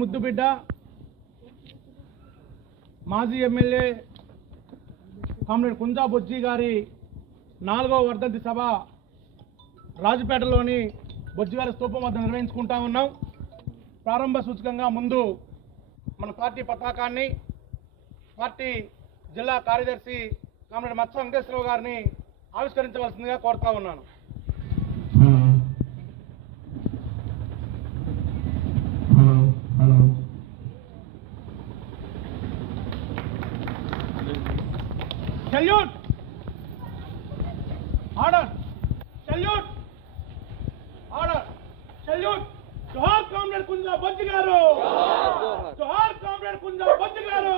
ముద్దుబిడ్డ మాజీ MLA comrade Kunja బొజ్జి గారి 4వ వర్ధంతి సభ రాజపేటలోని బొజ్జి గారి స్తూపం వద్ద నిర్వహించుకుంటా ఉన్నాం. ప్రారంభ సూచకంగా ముందు మన పార్టీ పతాకాన్ని పార్టీ జిల్లా కార్యదర్శి కామ్రేడ్ మత్స వెంకటేశ్వరరావు గారిని ఆవిష్కరించవలసిందిగా కోరుతా ఉన్నాను. Salute order salute order salute. జోహార్ కామ్రేడ్ కుంజా బొజ్జి గారు, జోహార్ కామ్రేడ్ కుంజా బొజ్జి గారు.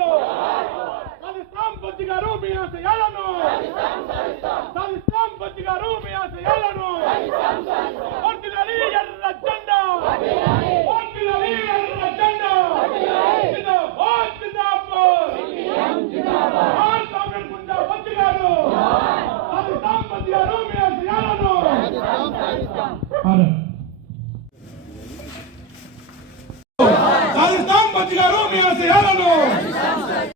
సాధిస్తాం బొజ్జి గారు మీ ఆశయాలను, సాధిస్తాం బొజ్జి గారు మీ ఆశయాలను. వర్ధిల్లాలి ఎర్ర జెండా, వర్ధిల్లాలి ఎర్ర జెండా. జిందాబాద్ జిందాబాద్ జోహార్ కామ్రేడ్ కుంజా బొజ్జి గారు. సాధిస్తాం బొజ్జి గారు మీ ఆశయాలను. సాధిస్తాం బొజ్జి గారు మీ ఆశయాలను.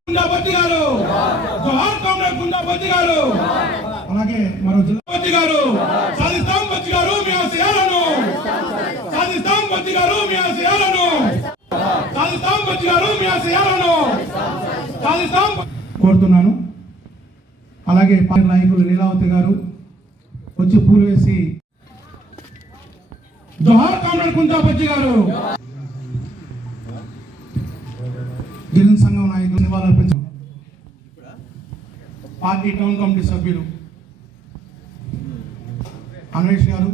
కుంజా బొజ్జి గారు, జోహార్ కామ్రేడ్ కుంజా బొజ్జి గారు. అలాగే మరో జిల్లా బొజ్జి గారు. సాధిస్తాం బొజ్జి గారు మీ ఆశయాలను, సాధిస్తాం బొజ్జి గారు మీ ఆశయాలను, సాధిస్తాం బొజ్జి గారు మీ ఆశయాలను, సాధిస్తాం కోరుతున్నాను. అలాగే పార్టీ నాయకులు లీలావతి గారు వచ్చి పూలు వేసి జోహార్ కామ్రేడ్ కుంజా బొజ్జి గారు. గిరిజన సంఘం నాయకులు నివాళులర్పించారు. పార్టీ టౌన్ కమిటీ సభ్యులు అన్వేష్ గారు.